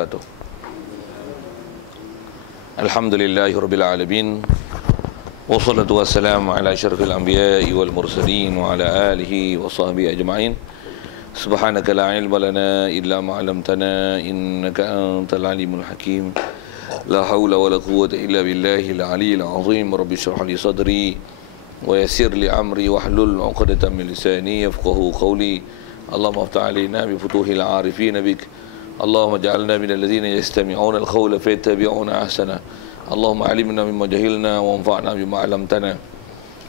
wabarakatuh. Alhamdulillahirabbil alamin. Wassalatu wassalamu ala asyrafil anbiya'i wal mursalin wa ala alihi wa sahbihi ajma'in. Subhanaka la ilma lana illa ma 'allamtana innaka antal alimul hakim. La haula wala quwwata illa billahil aliyyil azim. Rabbi shrah li sadri wa yassir li amri wahlul 'uqdatam min lisani yafqahu qawli. Allahumma aftah 'alaina bi futuhil 'arifin bik. Allahumma ja'alna minal ladzina yastami'una al-qawla fayattabi'una ahsana. Allahumma 'allimna mimma jahilna wa anfa'na bima 'allamtana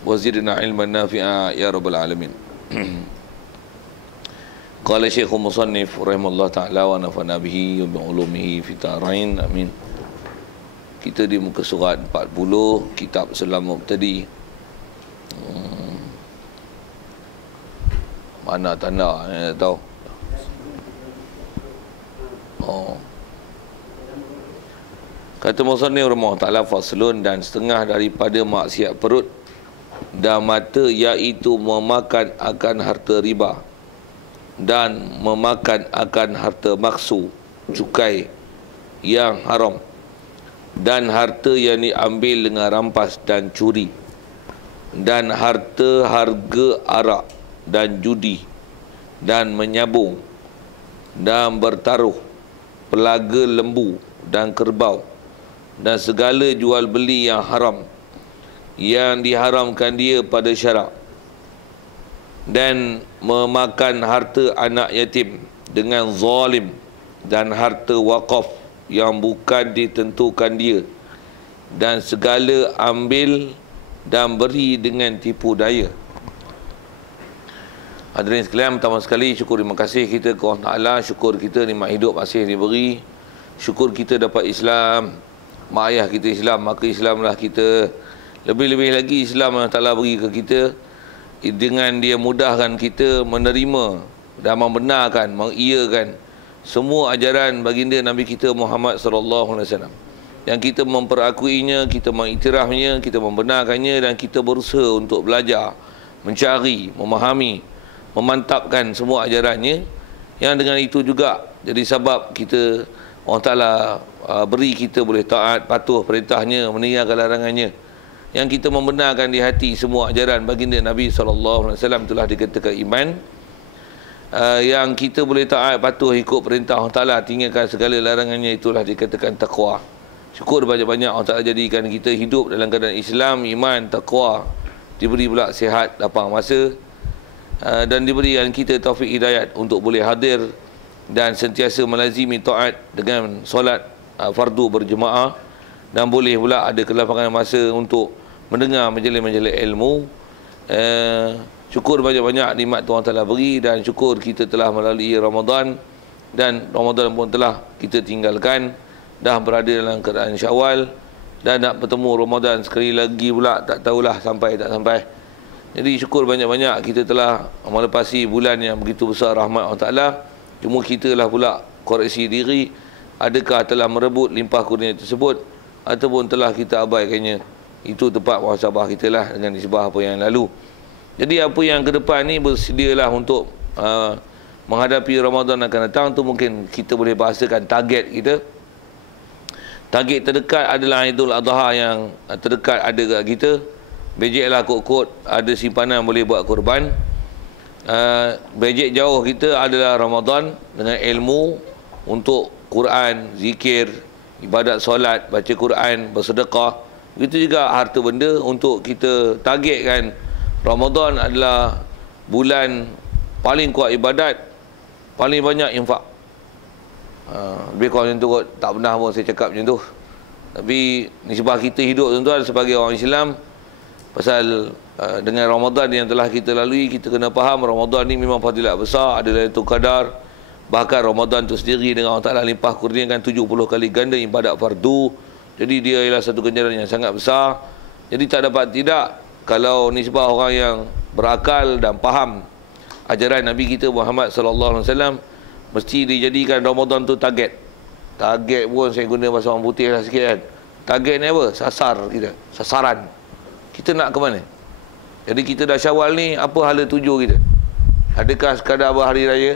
wa zidna 'ilman nafi'a ya rabbal alamin. Qala Syekhul Musannif rahimahullah ta'ala wa nafa'na bihi wa bi 'ulumihi fi darain amin. Kita di muka surat 40 kitab Salam Mubtadi. Mana tanda tak tahu. Kata Musannif rahimahullah ta'ala, faslun, dan setengah daripada maksiat perut dan mata, iaitu memakan akan harta riba dan memakan akan harta maksu, cukai yang haram, dan harta yang diambil dengan rampas dan curi, dan harta harga arak dan judi, dan menyabung dan bertaruh, pelaga lembu dan kerbau, dan segala jual beli yang haram, yang diharamkan dia pada syarak, dan memakan harta anak yatim dengan zalim, dan harta wakaf yang bukan ditentukan dia, dan segala ambil dan beri dengan tipu daya. Hadirin sekalian, pertama sekali syukur terima kasih kita ke Allah Ta'ala. Syukur kita nikmat hidup masih diberi. Syukur kita dapat Islam. Mak ayah kita Islam, maka Islamlah kita. Lebih-lebih lagi Islam Allah Ta'ala beri ke kita dengan dia mudahkan kita menerima dan membenarkan, mengiyakan semua ajaran baginda Nabi kita Muhammad sallallahu alaihi wasallam. Yang kita memperakuinya, kita mengiktirafnya, kita membenarkannya, dan kita berusaha untuk belajar, mencari, memahami, memantapkan semua ajarannya. Yang dengan itu juga jadi sebab kita Allah Ta'ala beri kita boleh taat, patuh perintahnya, meninggalkan larangannya. Yang kita membenarkan di hati semua ajaran baginda Nabi SAW, itulah dikatakan iman. Yang kita boleh taat, patuh, ikut perintah Allah Ta'ala, tinggalkan segala larangannya, itulah dikatakan taqwa. Syukur banyak-banyak Allah Ta'ala jadikan kita hidup dalam keadaan Islam, iman, taqwa. Diberi pula sihat, lapang masa, dan diberikan kita taufik hidayat untuk boleh hadir dan sentiasa melazimi taat dengan solat fardu berjemaah, dan boleh pula ada kelapangan masa untuk mendengar majlis-majlis ilmu. Syukur banyak-banyak nikmat Tuhan telah beri, dan syukur kita telah melalui Ramadan, dan Ramadan pun telah kita tinggalkan, dah berada dalam keadaan Syawal, dan nak bertemu Ramadan sekali lagi pula tak tahulah sampai tak sampai. Jadi syukur banyak-banyak kita telah melepasi bulan yang begitu besar rahmat Allah Ta'ala. Cuma kita lah pula koreksi diri, adakah telah merebut limpah kurnia tersebut ataupun telah kita abaikannya. Itu tempat muhasabah kita lah dengan nisbah apa yang lalu. Jadi apa yang ke depan ni, bersedialah untuk menghadapi Ramadan akan datang. Tu mungkin kita boleh bahasakan target kita. Target terdekat adalah Idul Adha yang terdekat ada kat kita. Bejeklah kot-kot ada simpanan boleh buat korban. Bejek jauh kita adalah Ramadan dengan ilmu untuk Quran, zikir, ibadat solat, baca Quran, bersedekah. Begitu juga harta benda untuk kita targetkan. Ramadan adalah bulan paling kuat ibadat, paling banyak infak. Lebih kurang macam tu kot. Tak pernah pun saya cakap macam tu. Tapi nisbah kita hidup tuan-tuan sebagai orang Islam, pasal dengan Ramadan yang telah kita lalui, kita kena faham Ramadan ni memang fadilat besar, ada Lailatul Qadar. Bahkan Ramadan tu sendiri dengan Allah Ta'ala limpah kurniakan 70 kali ganda ibadat fardu. Jadi dia ialah satu ganjaran yang sangat besar. Jadi tak dapat tidak, kalau nisbah orang yang berakal dan faham ajaran Nabi kita Muhammad sallallahu alaihi wasallam, mesti dijadikan Ramadan tu target. Target pun saya guna bahasa orang putih lah sikit kan. Target ni apa? Sasar kita, sasaran. Kita nak ke mana? Jadi kita dah Syawal ni, apa hala tuju kita? Adakah sekadar berhari raya,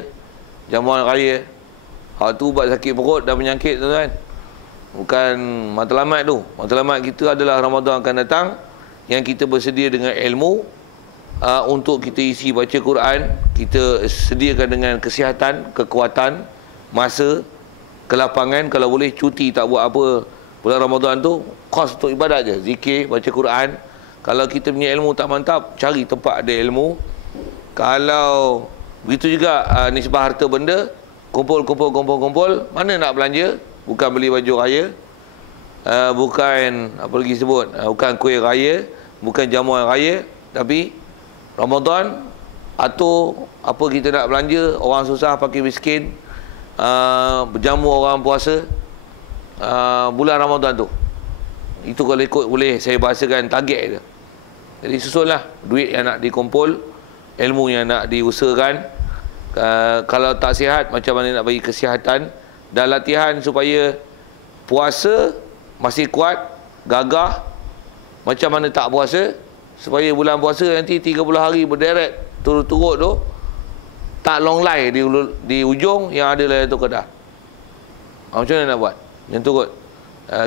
jamuan raya, Hak tu ubat sakit perut dan penyakit tuan-tuan. Bukan matlamat tu. Matlamat kita adalah Ramadan akan datang yang kita bersedia dengan ilmu untuk kita isi baca Quran, kita sediakan dengan kesihatan, kekuatan, masa, kelapangan, kalau boleh cuti tak buat apa bulan Ramadan tu, kos untuk ibadat je, zikir, baca Quran. Kalau kita punya ilmu tak mantap, cari tempat ada ilmu. Kalau begitu juga nisbah harta benda, kumpul, mana nak belanja? Bukan beli baju raya, bukan apa lagi sebut, bukan kuih raya, bukan jamuan raya, tapi Ramadan atau apa kita nak belanja, orang susah pakai miskin, berjamu orang puasa, bulan Ramadan tu. Itu kalau ikut boleh saya bahasakan target dia. Jadi susunlah duit yang nak dikumpul, ilmu yang nak diusahakan. Kalau tak sihat, macam mana nak bagi kesihatan, dan latihan supaya puasa masih kuat, gagah. Macam mana tak puasa, supaya bulan puasa nanti 30 hari berderet turut-turut tu tak long lay di ujung yang ada Lailatul Qadar. Macam mana nak buat? Yang tu kot.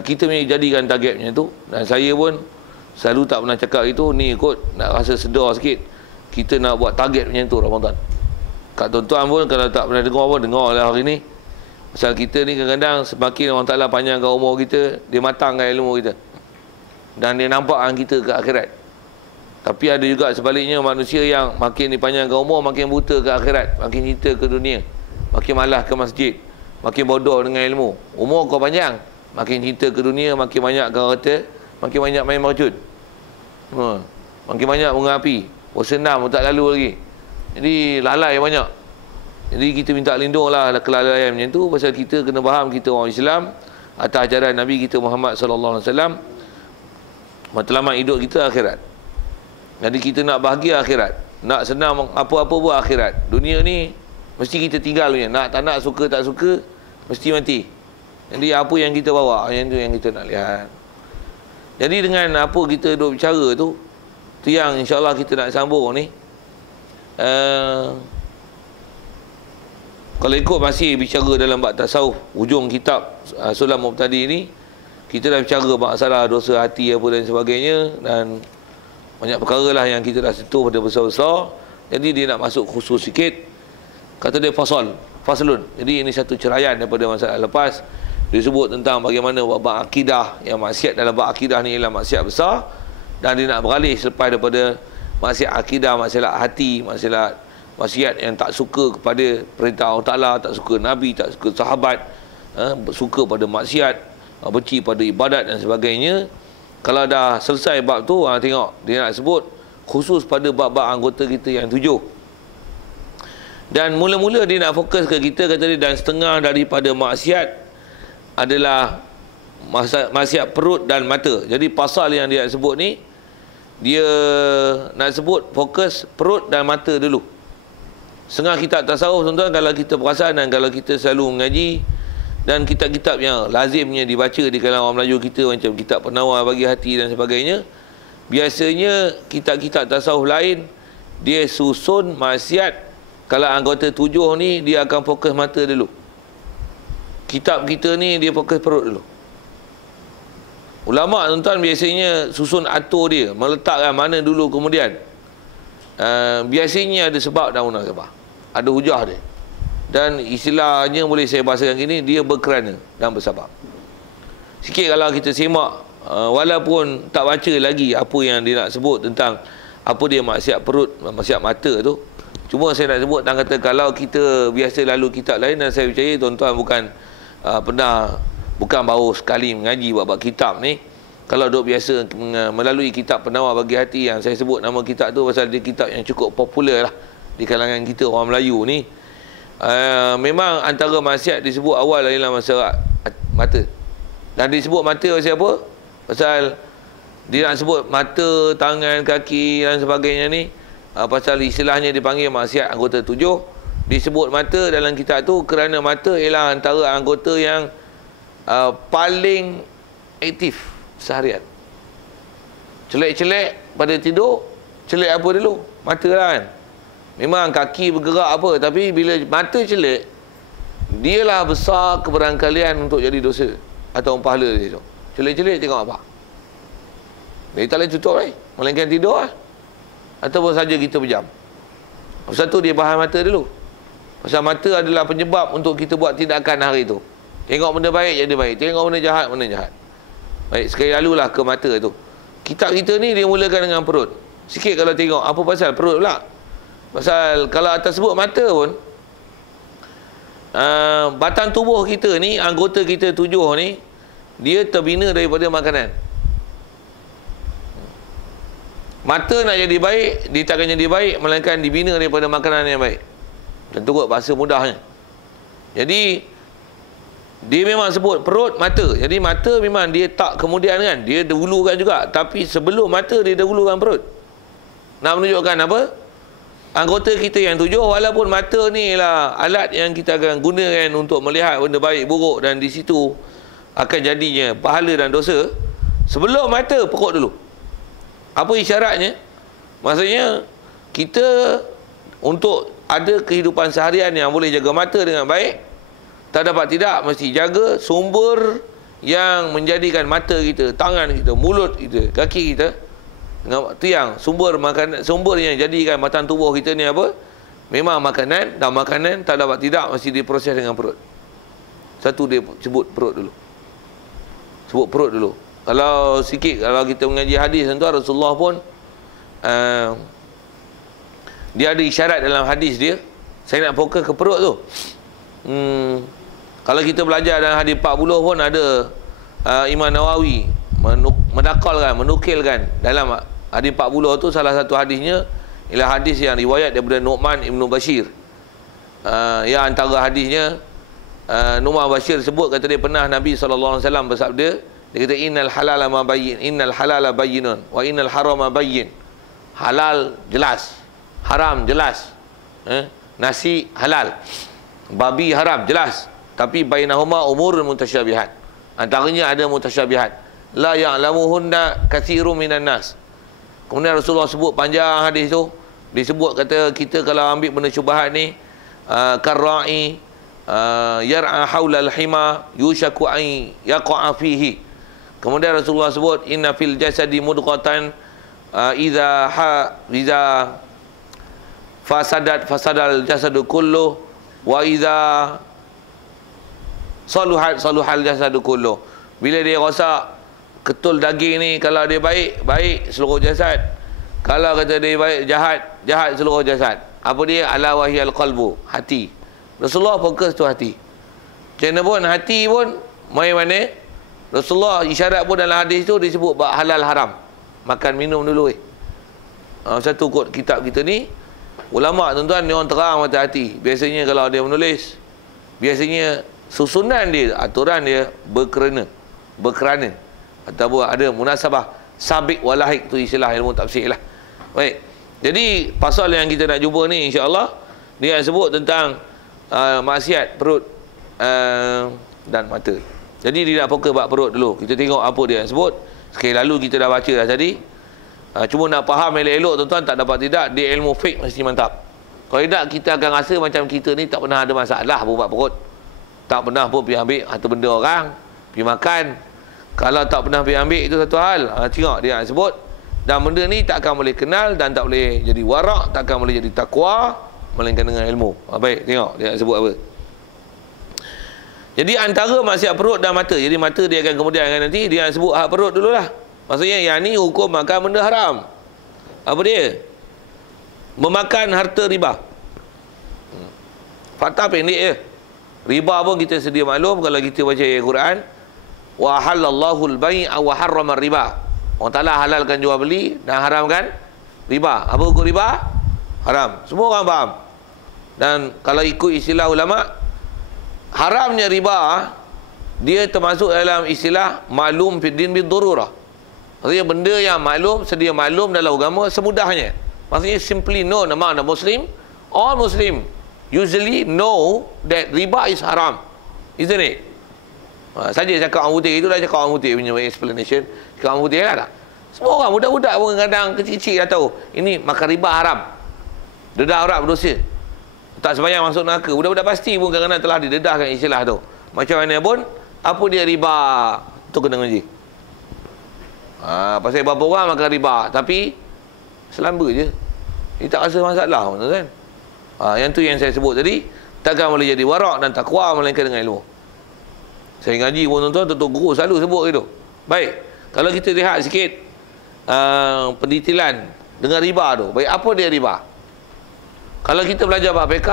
Kita jadikan target macam tu. Dan saya pun selalu tak pernah cakap itu. Ni kot nak rasa sedar sikit, kita nak buat target macam tu Ramadan. Kat tuan-tuan pun kalau tak pernah dengar pun dengar lah hari ni. Pasal kita ni kadang-kadang semakin Allah Ta'ala panjangkan umur kita, dia matangkan ilmu kita, dan dia nampakkan kita ke akhirat. Tapi ada juga sebaliknya manusia yang makin dipanjangkan umur, makin buta ke akhirat, makin cinta ke dunia, makin malas ke masjid, makin bodoh dengan ilmu. Umur kau panjang, makin cinta ke dunia, makin banyak kau kata, makin banyak main mercun, makin banyak bunga api, senam pun tak lalu lagi. Jadi lalai banyak. Jadi kita minta lindung lah kelalaian macam tu, pasal kita kena faham kita orang Islam atas ajaran Nabi kita Muhammad sallallahu alaihi wasallam. Matlamat hidup kita akhirat. Jadi kita nak bahagia akhirat, nak senang apa-apa buat akhirat. Dunia ni mesti kita tinggal punya. Nak tak nak, suka tak suka, mesti mati. Jadi apa yang kita bawa, yang tu yang kita nak lihat. Jadi dengan apa kita duk bicara tu yang insya-Allah kita nak sambung ni. Kalau ikut masih bicara dalam bab tasawuf, ujung kitab Sulam Mubtadi ni, kita dah bicara masalah dosa hati apa dan sebagainya, dan banyak perkara lah yang kita dah sentuh pada besar-besar. Jadi dia nak masuk khusus sikit. Kata dia faslun. Jadi ini satu ceraian daripada masalah lepas. Dia sebut tentang bagaimana bab akidah, yang maksiat dalam bab akidah ni ialah maksiat besar, dan dia nak beralih selepas daripada maksiat akidah, masalah hati, masalah maksiat yang tak suka kepada perintah Allah Ta'ala, tak suka Nabi, tak suka sahabat, suka pada maksiat, benci pada ibadat dan sebagainya. Kalau dah selesai bab tu, tengok dia nak sebut khusus pada bab-bab anggota kita yang 7. Dan mula-mula dia nak fokus ke kita, kata dia, dan setengah daripada maksiat adalah maksiat perut dan mata. Jadi pasal yang dia nak sebut ni, dia nak sebut fokus perut dan mata dulu. Setengah kitab tasawuf tuan-tuan, kalau kita perasan dan kalau kita selalu mengaji, dan kitab-kitab yang lazimnya dibaca di kalangan orang Melayu kita, macam kitab penawar bagi hati dan sebagainya, biasanya kitab-kitab tasawuf lain dia susun maksiat. Kalau anggota 7 ni dia akan fokus mata dulu. Kitab kita ni dia fokus perut dulu. Ulama tuan-tuan biasanya susun atur dia, meletakkan mana dulu kemudian. Biasanya ada sebab dan munasabah, ada hujah dia. Dan istilahnya boleh saya bahasakan gini, dia berkerana dan bersabab. Sikit kalau kita semak, walaupun tak baca lagi apa yang dia nak sebut tentang apa dia maksiat perut, maksiat mata tu, cuma saya nak sebut dan kata kalau kita biasa lalu kitab lain, dan saya percaya tuan-tuan bukan baru sekali mengaji bab kitab ni. Kalau duk biasa melalui kitab penawar bagi hati, yang saya sebut nama kitab tu pasal dia kitab yang cukup popular lah di kalangan kita orang Melayu ni. Memang antara maksiat disebut awal ialah masalah mata. Dan disebut mata pasal apa? Pasal dia nak sebut mata, tangan, kaki dan sebagainya ni, pasal istilahnya dipanggil maksiat anggota 7. Disebut mata dalam kitab tu kerana mata ialah antara anggota yang paling aktif seharian. Celek-celek pada tidur, celek apa dulu? Mata lah kan. Memang kaki bergerak apa, tapi bila mata celek, dialah besar kebenaran kalian untuk jadi dosa atau pahala di situ. Celik-celik tengok apa. Dia tak boleh tutup melainkan tidur lah. Ataupun saja kita pejam. Pasal tu dia bahan mata dulu. Pasal mata adalah penyebab untuk kita buat tindakan hari itu. Tengok benda baik jadi baik, tengok benda jahat Baik, sekali lalulah ke mata tu. Kitab kita ni dia mulakan dengan perut. Sikit kalau tengok apa pasal perut pula. Pasal kalau atas sebut mata pun, batang tubuh kita ni, anggota kita 7 ni, dia terbina daripada makanan. Mata nak jadi baik, dia takkan jadi baik melainkan dibina daripada makanan yang baik. Tentu kot bahasa mudahnya. Jadi dia memang sebut perut, mata. Jadi mata memang dia tak kemudian kan, dia dahulukan juga. Tapi sebelum mata dia dahulukan perut. Nak menunjukkan apa? Anggota kita yang 7, walaupun mata ni lah alat yang kita akan gunakan untuk melihat benda baik buruk, dan di situ akan jadinya pahala dan dosa. Sebelum mata, perut dulu. Apa isyaratnya? Maksudnya kita untuk ada kehidupan seharian yang boleh jaga mata dengan baik, tak dapat tidak mesti jaga sumber yang menjadikan mata kita, tangan kita, mulut kita, kaki kita, tiang, sumber makanan, sumber yang jadikan batang tubuh kita ni apa? Memang makanan, dan makanan tak dapat tidak mesti diproses dengan perut. Satu dia sebut perut dulu. Sebut perut dulu. Kalau sikit, kalau kita mengaji hadis tentu Rasulullah pun dia ada isyarat dalam hadis dia. Saya nak fokus ke perut tu. Kalau kita belajar dalam hadis 40 pun ada Imam Nawawi menukilkan dalam hadis 40 tu, salah satu hadisnya ialah hadis yang riwayat daripada Nu'man Ibn Bashir. Yang antara hadisnya Nu'man Bashir sebut, kata dia pernah Nabi SAW bersabda, dia kata innal halala bayyinun wa innal harama bayyin. Halal jelas, haram jelas. Nasi halal, babi haram jelas, tapi bainahuma umurun mutasyabihat. Antaranya ada mutasyabihat, la ya'lamuhunna katsirun minan nas. Kemudian Rasulullah sebut panjang hadis tu. Disebut kata kita kalau ambil benda syubhat ni, karra'i yar'a haula al-hima yushaku an yaqa'a fihi. Kemudian Rasulullah sebut inna fil jasadi mudghatan idza fasadal jasadu kullu wa idza saluhal jasadu kullu. Bila dia rosak, ketul daging ni, kalau dia baik, baik seluruh jasad. Kalau kata dia baik, jahat seluruh jasad. Apa dia? Ala wahyal qalbu, hati. Rasulullah fokus tu hati. Macam mana pun hati pun main mana? Rasulullah isyarat pun dalam hadis tu disebut halal haram. Makan minum dulu satu kot kitab kita ni, ulama tuan-tuan dia orang terang mata hati. Biasanya kalau dia menulis, biasanya susunan dia, aturan dia berkerana ataupun ada munasabah sabik walahik, tu istilah ilmu tafsir lah. Baik. Jadi pasal yang kita nak jumpa ni insya-Allah dia sebut tentang maksiat perut dan mata. Jadi dia nak fokus bab perut dulu. Kita tengok apa dia yang sebut. Sekali lalu kita dah baca dah tadi. Cuma nak faham elok-elok tuan-tuan, tak dapat tidak, dia ilmu fiqh mesti mantap. Kalau tidak kita akan rasa macam kita ni tak pernah ada masalah buat perut. Tak pernah pun pergi ambil harta benda orang, pergi makan. Kalau tak pernah pergi ambil itu satu hal. Tengok dia sebut. Dan benda ni tak akan boleh kenal dan tak boleh jadi warak, tak akan boleh jadi takwa melainkan dengan ilmu. Baik, tengok dia sebut apa. Jadi antara maksiat perut dan mata. Jadi mata dia akan kemudian nanti dia sebut hak perut dululah. Maksudnya yang ni hukum makan benda haram. Apa dia? Memakan harta riba. Fakta pendek je. Riba pun kita sedia maklum kalau kita baca ayat Quran. Wa halallahu al-bai'a wa harrama riba. Allah Taala halalkan jual beli dan haramkan riba. Apa hukum riba? Haram. Semua orang faham. Dan kalau ikut istilah ulama, haramnya riba dia termasuk dalam istilah maklum fid din bid darurah. Maksudnya benda yang maklum, sedia maklum dalam agama semudahnya. Maksudnya simply known among the Muslim, all Muslim usually know that riba is haram, isn't it? Saja cakap orang putih itu dah cakap orang putih punya explanation. Cakap orang putih lah tak? Semua orang budak-budak pun kadang kecil-kecil dah tahu ini makan riba haram, dedah aurat berdosa. Tak sembahyang masuk neraka. Budak-budak pasti pun kadang-kadang telah didedahkan istilah tu. Macam mana pun, apa dia riba? Tu kena ngaji. Pasal berapa orang makan riba, tapi selamba je. Dia tak rasa masalah pun, kan? Yang tu yang saya sebut tadi, takkan boleh jadi warak dan takwa melainkan dengan ilmu. Saya ngaji pun tuan-tuan, Tok Guru selalu sebut gitu. Baik, kalau kita lihat sikit pendetilan dengan riba tu. Baik, apa dia riba? Kalau kita belajar bab fiqh,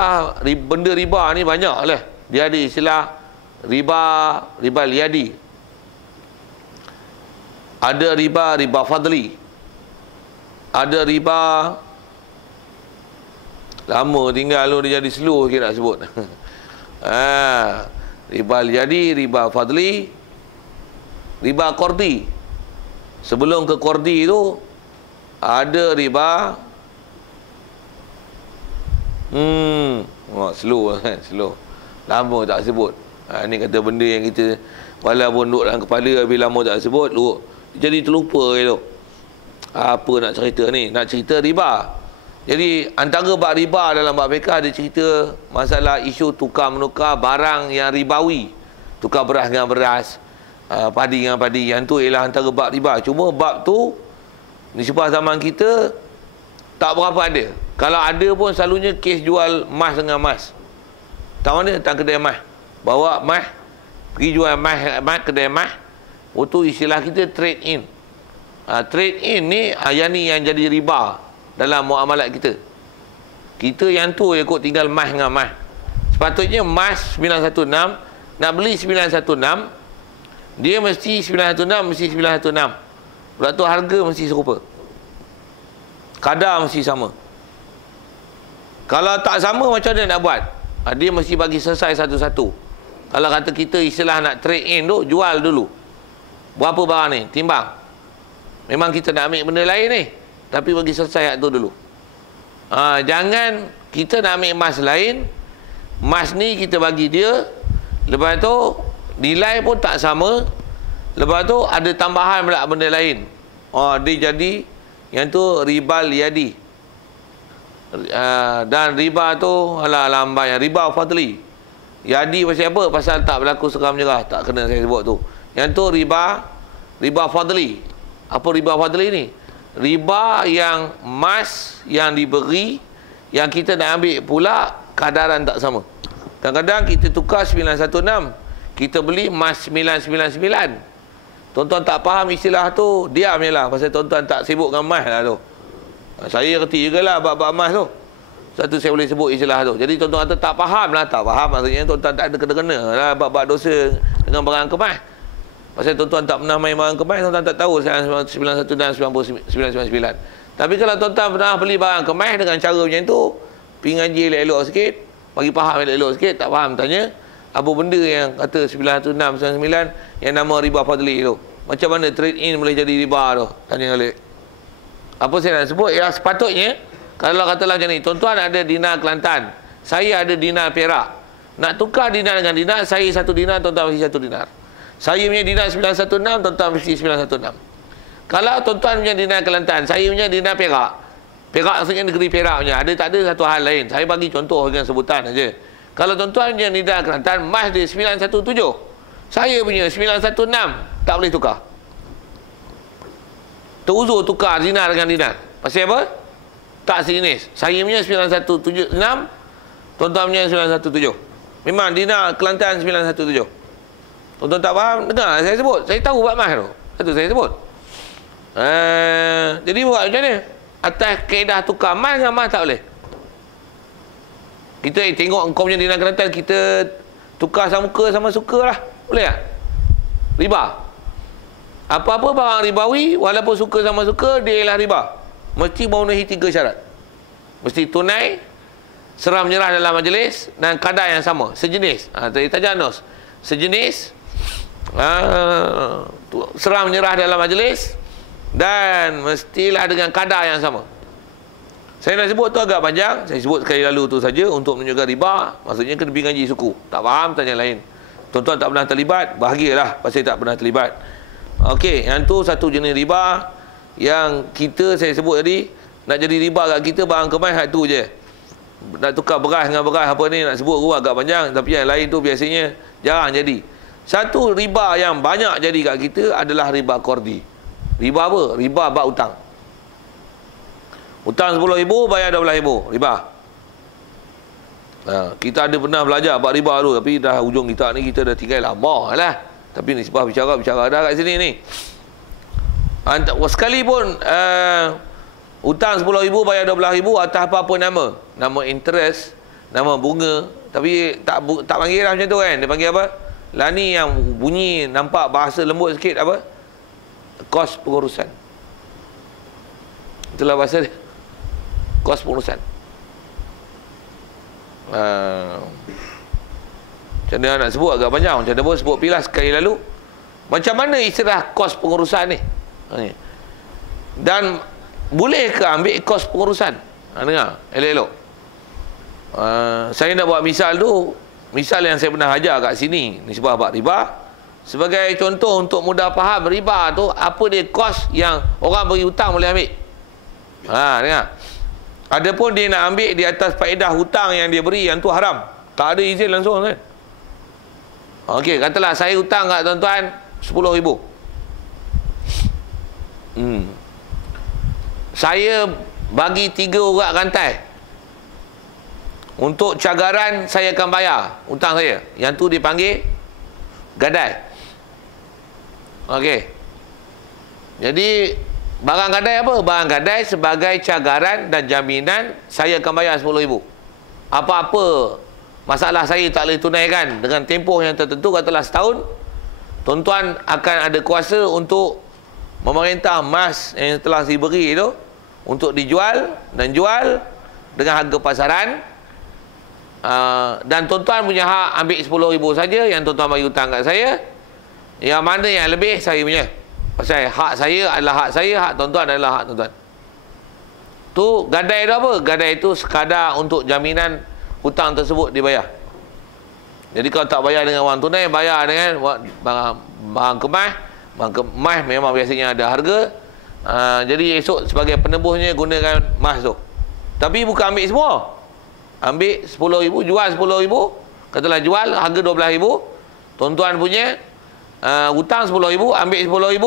benda riba ni banyak lah. Dia ada istilah riba liadi. Ada riba fadli. Ada riba, lama tinggal lu dia jadi slow sikit nak sebut. Riba liadi, riba fadli, riba qardi. Sebelum ke qardi tu ada riba slow kan, slow. Lama tak sebut. Ni kata benda yang kita walaupun duduk dalam kepala habis lama tak sebut, jadi terlupa gitu. Apa nak cerita ni? Nak cerita riba. Jadi antara bab riba dalam bab fiqh ada cerita masalah isu tukar menukar barang yang ribawi. Tukar beras dengan beras, padi dengan padi. Yang tu ialah antara bab riba. Cuma bab tu nisbah zaman kita tak berapa ada. Kalau ada pun selalunya kes jual emas dengan emas. Tahu mana? Datang kedai emas. Bawa emas, pergi jual emas kedai emas. Itu istilah kita trade in. Trade in ni yang jadi riba dalam muamalat kita. Kita yang tu ikut tinggal emas dengan emas. Sepatutnya emas 916, nak beli 916, dia mesti 916, mesti 916. Pula tu harga mesti serupa. Kadar mesti sama. Kalau tak sama, macam mana nak buat? Dia mesti bagi selesai satu-satu. Kalau kata kita istilah nak trade in tu, jual dulu. Berapa barang ni? Timbang. Memang kita nak ambil benda lain ni, tapi bagi selesai tu dulu. Jangan kita nak ambil emas lain, emas ni kita bagi dia, lepas tu nilai pun tak sama, lepas tu ada tambahan pula benda lain. Dia jadi yang tu riba liadi. Dan riba tu lambat yang riba fadli. Yadi pasal apa? Pasal tak berlaku seram menyerah, tak kena saya sebut tu. Yang tu riba fadli. Apa riba fadli ni? Riba yang emas yang diberi, yang kita nak ambil pula kadaran tak sama. Kadang-kadang kita tukar 916, kita beli emas 999. Tuan-tuan tak faham istilah tu, diam je lah. Pasal tuan-tuan tak sibuk dengan emas lah tu. Saya kerti jugalah bab-bab emas tu. Satu saya boleh sebut istilah tu. Jadi tuan-tuan kata tak faham lah. Tak faham maksudnya tuan-tuan tak ada kena-kena lah bab-bab dosa dengan barang kemas. Pasal tuan-tuan tak pernah main barang kemas, tuan-tuan tak tahu 91 dan 999. Tapi kalau tuan-tuan pernah beli barang kemas dengan cara macam tu, pergi ngaji elok-elok sikit, bagi faham elok-elok sikit, tak faham tanya, apa benda yang kata 96, 99 yang nama riba fadli tu? Macam mana trade in boleh jadi riba tu? Tanya balik. Apa saya nak sebut? Ya sepatutnya, kalau katalah macam ni, tuan-tuan ada dinar Kelantan, saya ada dinar Perak. Nak tukar dinar dengan dinar, saya satu dinar, tuan-tuan mesti satu dinar. Saya punya dinar 916, tuan-tuan mesti 916. Kalau tuan-tuan punya dinar Kelantan, saya punya dinar Perak. Perak maksudnya negeri Perak punya. Ada tak ada satu hal lain. Saya bagi contoh dengan sebutan saja. Kalau tuan-tuan punya dinar Kelantan, emas dia 917. Saya punya 916, tak boleh tukar. Teruzur tukar dinar dengan dinar. Pasal apa? Tak sejenis. Saya punya 9176, tuan-tuan punya 917. Memang dinar Kelantan 917. Tuan-tuan tak faham? Dengar saya sebut. Saya tahu buat emas tu. Satu saya sebut. Jadi buat macam mana? Atas kaedah tukar emas dengan emas tak boleh. Kita tengok engkau punya dinar Kelantan, kita tukar sama muka sama suka lah. Boleh tak? Riba. Apa-apa barang ribawi, walaupun suka sama suka, dia ialah riba. Mesti memenuhi 3 syarat. Mesti tunai, serah menyerah dalam majlis, dan kadar yang sama. Sejenis. Tadi tajanus. Sejenis, serah menyerah dalam majlis, dan mestilah dengan kadar yang sama. Saya nak sebut tu agak panjang. Saya sebut sekali lalu tu saja untuk menunjukkan riba. Maksudnya kena pergi ngaji suku. Tak faham, tanya lain. Tuan-tuan tak pernah terlibat, bahagialah pasal tak pernah terlibat. Okey, yang tu satu jenis riba yang kita, saya sebut tadi, nak jadi riba kat kita barang kemas hak tu je. nak tukar beras dengan beras apa ni, nak sebut gua agak panjang, tapi yang lain tu biasanya jarang jadi. Satu riba yang banyak jadi kat kita adalah riba kordi. Riba apa? Riba bab hutang. Hutang 10,000 bayar 12,000, riba. Kita ada pernah belajar bab riba tu, tapi dah hujung kita ni kita dah tinggal lama lah. Tapi nisbah bicara dah kat sini ni. Sekalipun hutang 10,000 bayar 12,000 atas apa-apa nama. Nama interest, nama bunga, tapi tak panggil lah macam tu kan. Dia panggil apa? Lah ni yang bunyi nampak bahasa lembut sikit apa? Kos pengurusan. Itulah bahasa dia. Kos pengurusan. Macam mana nak sebut agak panjang. Macam mana pun sebut pilas sekali lalu. Macam mana istilah kos pengurusan ni? Dan boleh ke ambil kos pengurusan? Dengar, elok-elok. Saya nak buat misal tu. Misal yang saya pernah ajar kat sini, nisbah bab riba. Sebagai contoh untuk mudah faham riba tu, apa dia kos yang orang beri hutang boleh ambil. Dengar. Adapun dia nak ambil di atas faedah hutang yang dia beri, yang tu haram. Tak ada izin langsung kan. Okey, katalah saya hutang kat tuan-tuan 10,000. Saya bagi 3 urat rantai. Untuk cagaran saya akan bayar hutang saya. Yang tu dipanggil gadai. Okey. Jadi barang gadai apa? Barang gadai sebagai cagaran dan jaminan saya akan bayar 10,000. Apa-apa masalah saya tak boleh tunaikan dengan tempoh yang tertentu, katalah setahun, tuan-tuan akan ada kuasa untuk memerintah emas yang telah diberi itu untuk dijual dan jual dengan harga pasaran. Dan tuan-tuan punya hak ambil 10,000 saja yang tuan-tuan bagi hutang kat saya. Yang mana yang lebih saya punya. Pasal hak saya adalah hak saya, hak tuan-tuan adalah hak tuan-tuan. Tu gadai tu apa? Gadai itu sekadar untuk jaminan hutang tersebut dibayar. Jadi kalau tak bayar dengan wang tunai, bayar dengan barang kemas. Barang kemas memang biasanya ada harga. Jadi esok sebagai penebusnya gunakan emas tu. Tapi bukan ambil semua. Ambil 10,000, jual 10,000. Katalah jual harga 12,000. Tuan-tuan punya hutang 10,000, ambil 10,000,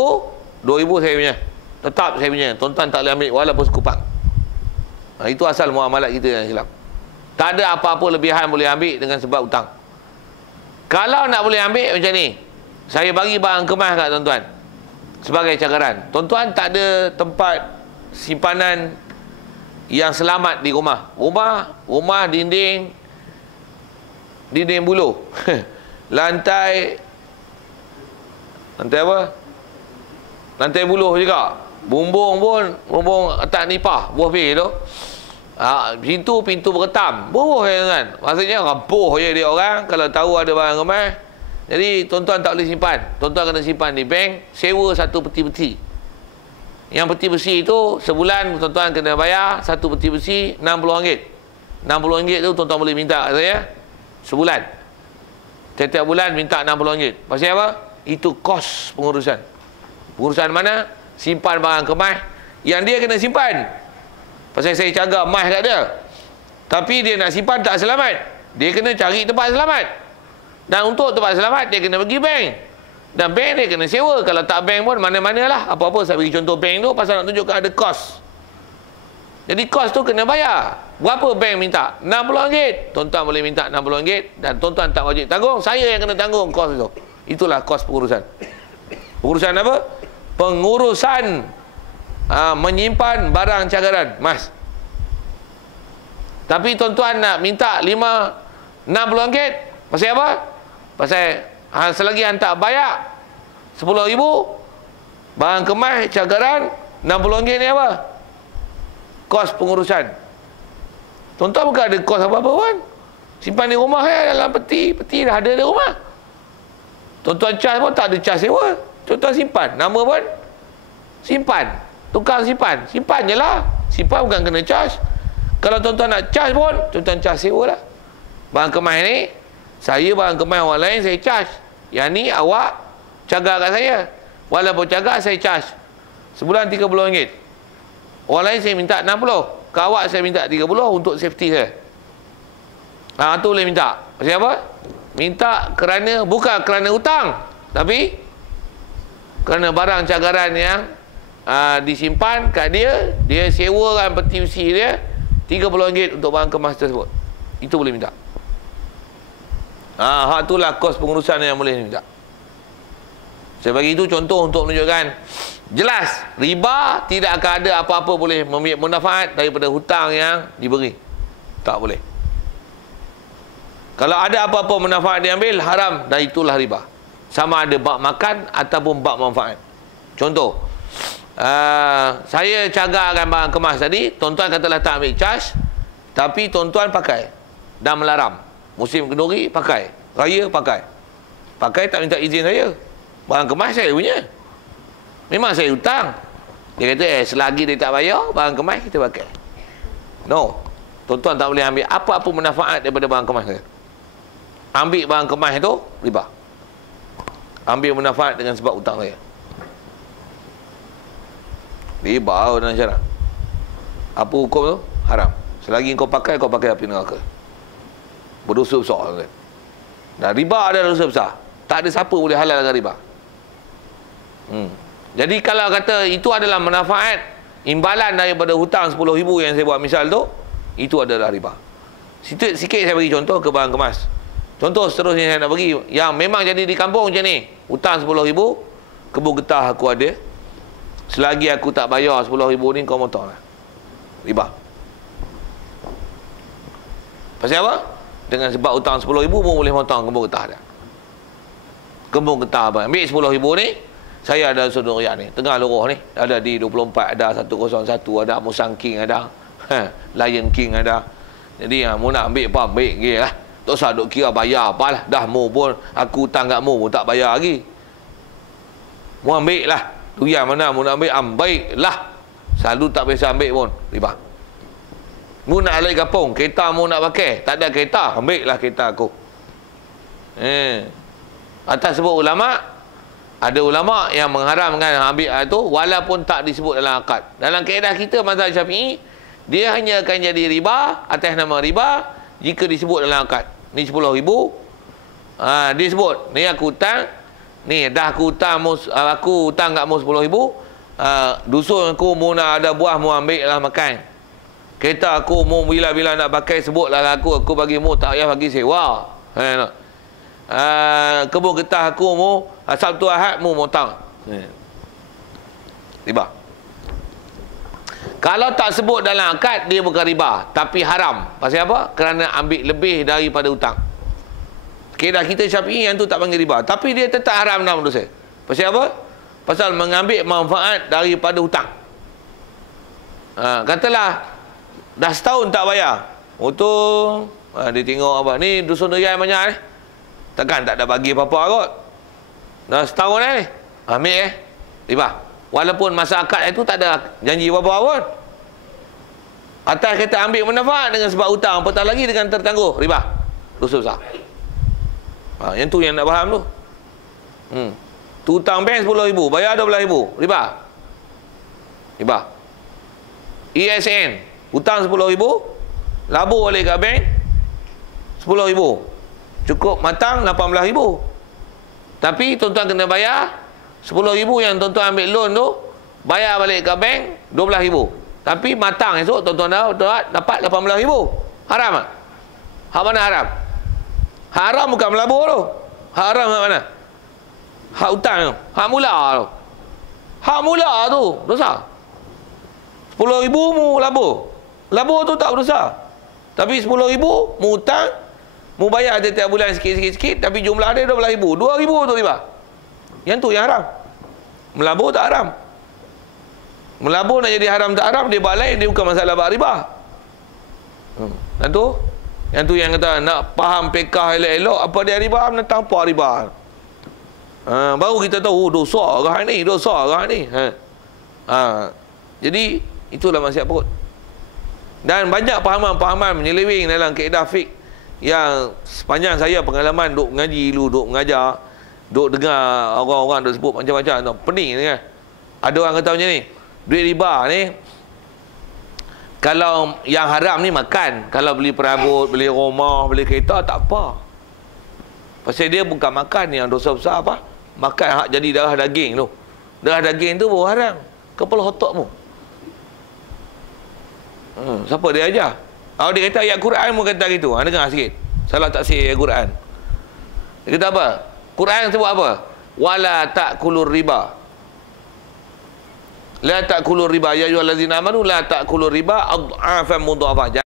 2,000 saya punya. Tetap saya punya. Tuan-tuan tak boleh ambil walaupun sekupang. Itu asal muamalat kita yang silap. Tak ada apa-apa lebihan boleh ambil dengan sebab hutang. Kalau nak boleh ambil macam ni, saya bagi barang kemas kat tuan-tuan sebagai cagaran. Tuan-tuan tak ada tempat simpanan yang selamat di rumah. Rumah dinding buluh. Lantai apa? Lantai buluh juga. Bumbung atas nipah, buah pil tu. Pintu beretam. Buruh je kan. Maksudnya rampuh je dia orang kalau tahu ada barang kemas. Jadi tuan-tuan tak boleh simpan. Tuan-tuan kena simpan di bank, sewa satu peti-peti. Yang peti besi itu sebulan tuan-tuan kena bayar satu peti besi RM60. RM60 tu tuan-tuan boleh minta kat saya sebulan. Setiap bulan minta RM60. Pasal apa? Itu kos pengurusan. Pengurusan mana? Simpan barang kemas yang dia kena simpan. Pasal saya jaga emas kat dia. Tapi dia nak simpan tak selamat. Dia kena cari tempat selamat. Dan untuk tempat selamat dia kena pergi bank. Dan bank dia kena sewa. Kalau tak bank pun mana-mana lah. Apa-apa saya bagi contoh bank tu pasal nak tunjukkan ada kos. Jadi kos tu kena bayar. Berapa bank minta? RM60. Tuan-tuan boleh minta RM60 dan tuan-tuan tak wajib tanggung. Saya yang kena tanggung kos tu. Itulah kos pengurusan. Pengurusan apa? Pengurusan menyimpan barang cagaran emas. Tapi tuan-tuan nak minta RM60. Pasal apa? Pasal selagi anda tak bayar 10,000 barang kemas cagaran RM60 ni apa? Kos pengurusan. Tuan-tuan bukan ada kos apa-apa pun. Simpan di rumah ya, dalam peti dah ada di rumah. Tuan-tuan cas pun tak ada cas sewa. Tuan-tuan simpan. Nama pun simpan. Tukang simpan. Simpan je lah. Simpan bukan kena cas. Kalau tuan-tuan nak cas pun, tuan-tuan cas sewa lah. Barang kemas ni, saya barang kemas orang lain saya cas. Yang ni awak cagar kat saya. Walaupun cagar saya cas. Sebulan RM30. Orang lain saya minta 60. Ke awak saya minta 30 untuk safety saya. Tu boleh minta. Pasal apa? Minta kerana, bukan kerana hutang, tapi kerana barang cagaran yang disimpan kat dia, dia sewakan peti besi dia RM30 untuk barang kemas tersebut. Itu boleh minta. Hak itulah kos pengurusan yang boleh minta. Saya bagi itu contoh untuk menunjukkan jelas riba tidak akan ada apa-apa boleh mengambil manfaat daripada hutang yang diberi. Tak boleh. Kalau ada apa-apa manfaat diambil, haram, dan itulah riba. Sama ada bab makan ataupun bab manfaat. Contoh, saya cagarkan barang kemas tadi, tuan-tuan katalah tak ambil charge, tapi tuan-tuan pakai dan melarang. Musim kenduri pakai, raya pakai. Pakai tak minta izin saya. Barang kemas saya punya. Memang saya hutang. Dia kata, selagi dia tak bayar, barang kemas kita pakai. No. Tuan-tuan tak boleh ambil apa-apa manfaat daripada barang kemas saya. Ambil barang kemas itu, riba. Ambil manfaat dengan sebab hutang saya. Riba dalam syarak. Apa hukum tu? Haram. Selagi kau pakai api neraka. Berdosa besar. Dan riba ada dosa besar. Tak ada siapa boleh halalkan riba. Jadi kalau kata itu adalah manfaat imbalan daripada hutang 10,000 yang saya buat misal tu, itu adalah riba. Sikit saya bagi contoh ke barang kemas. Contoh seterusnya saya nak bagi yang memang jadi di kampung macam ni. Hutang 10,000, kebun getah aku ada. Selagi aku tak bayar 10,000 ni, kau motong lah. Riba. Pasal apa? Dengan sebab hutang 10,000 pun boleh motong kebun getah dah. Kebun getah apa? Ambil 10,000 ni, saya ada Sodong Riyad ni, tengah loroh ni. Ada di 24, ada 101, ada Musang King, ada Lion King ada. Jadi mu nak ambil apa, ambil je lah. Tak usah duk kira bayar apalah. Dah mu pun, aku hutang kat mu pun tak bayar lagi. Mu ambil lah. Durian mana mu nak ambil, ambil lah. Selalu tak biasa ambil pun, riba. Mu nak alih kapung, kereta mu nak pakai, tak ada kereta, ambil lah kereta aku. Atas sebut ulama', ada ulama' yang mengharamkan ambil itu walaupun tak disebut dalam akad. Dalam kaedah kita mazhab Syafi'i, dia hanya akan jadi riba atas nama riba jika disebut dalam akad. Ni 10,000, dia sebut, ni aku hutang, ni dah aku hutang aku hutang kat mu 10,000, dusun aku mu nak ada buah mu ambil lah makan. Kereta aku mu bila-bila nak pakai sebutlah aku bagi mu, tak payah bagi sewa. Kebun getah aku mu Sabtu Ahad mu motong. Riba. Kalau tak sebut dalam akad, dia bukan riba, tapi haram. Pasal apa? Kerana ambil lebih daripada hutang. Kaedah kita Syafi'i yang tu tak panggil riba, tapi dia tetap haram dalam dosa. Pasal apa? Pasal mengambil manfaat daripada hutang. Katalah dah setahun tak bayar. Untung dia tengok apa ni, dusun durian banyak ni, takkan tak ada bagi apa-apa kot. Dah setahun ni, ambil riba. Walaupun masa akad itu tak ada janji apa-apa pun. Atas kata ambil manfaat dengan sebab hutang, apatah lagi dengan tertangguh, riba. Dosa besar. Yang tu yang nak faham tu. Tu hutang bank 10,000, bayar 12,000, riba. Riba. ESN, hutang 10,000, labur balik kat bank 10,000. Cukup matang 18,000. Tapi tuan-tuan kena bayar 10,000 yang tuan-tuan ambil loan tu, bayar balik ke bank 12,000. Tapi matang esok tuan-tuan dapat 18,000. Haram tak? Hak mana haram? Haram bukan melabur tu. Haram hak mana? Hak hutang tu. Hak mula tu. Hak mula tu dosa. 10,000 mu labur. Labur tu tak berdosa. Tapi 10,000 mu hutang, mu bayar setiap bulan sikit-sikit, tapi jumlah dia 12,000. 2,000 tu riba. Yang tu yang haram. Melabur tak haram. Melabur nak jadi haram tak haram, dia buat lain, dia bukan masalah bab riba. Yang tu yang kata nak faham fiqh elok-elok, apa dia riba, menentang apa riba. Baru kita tahu dosa kah ni, dosa kah ni. Jadi itulah maksiat perut. Dan banyak pahaman-pahaman menyeleweng dalam kaedah fiqh yang sepanjang saya pengalaman duk mengaji dulu, duk mengajar, duk dengar orang-orang duk sebut macam-macam tu, pening kan. Ada orang kata macam ni, duit riba ni Kalau yang haram ni makan. Kalau beli perabot, beli rumah, beli kereta, tak apa. Pasal dia bukan makan yang dosa besar apa? Makan hak jadi darah daging tu. Darah daging tu baru haram. Kepala otak mu. Siapa dia ajar? Dia kata ayat Quran pun kata gitu. Dengar sikit. Salah taksir ayat Quran. Dia kata apa? Quran sebut apa? Wala ta'kulur riba. La ta'kulur riba ya ayyuhallazina amanu la ta'kulur riba adhafan mudhafah.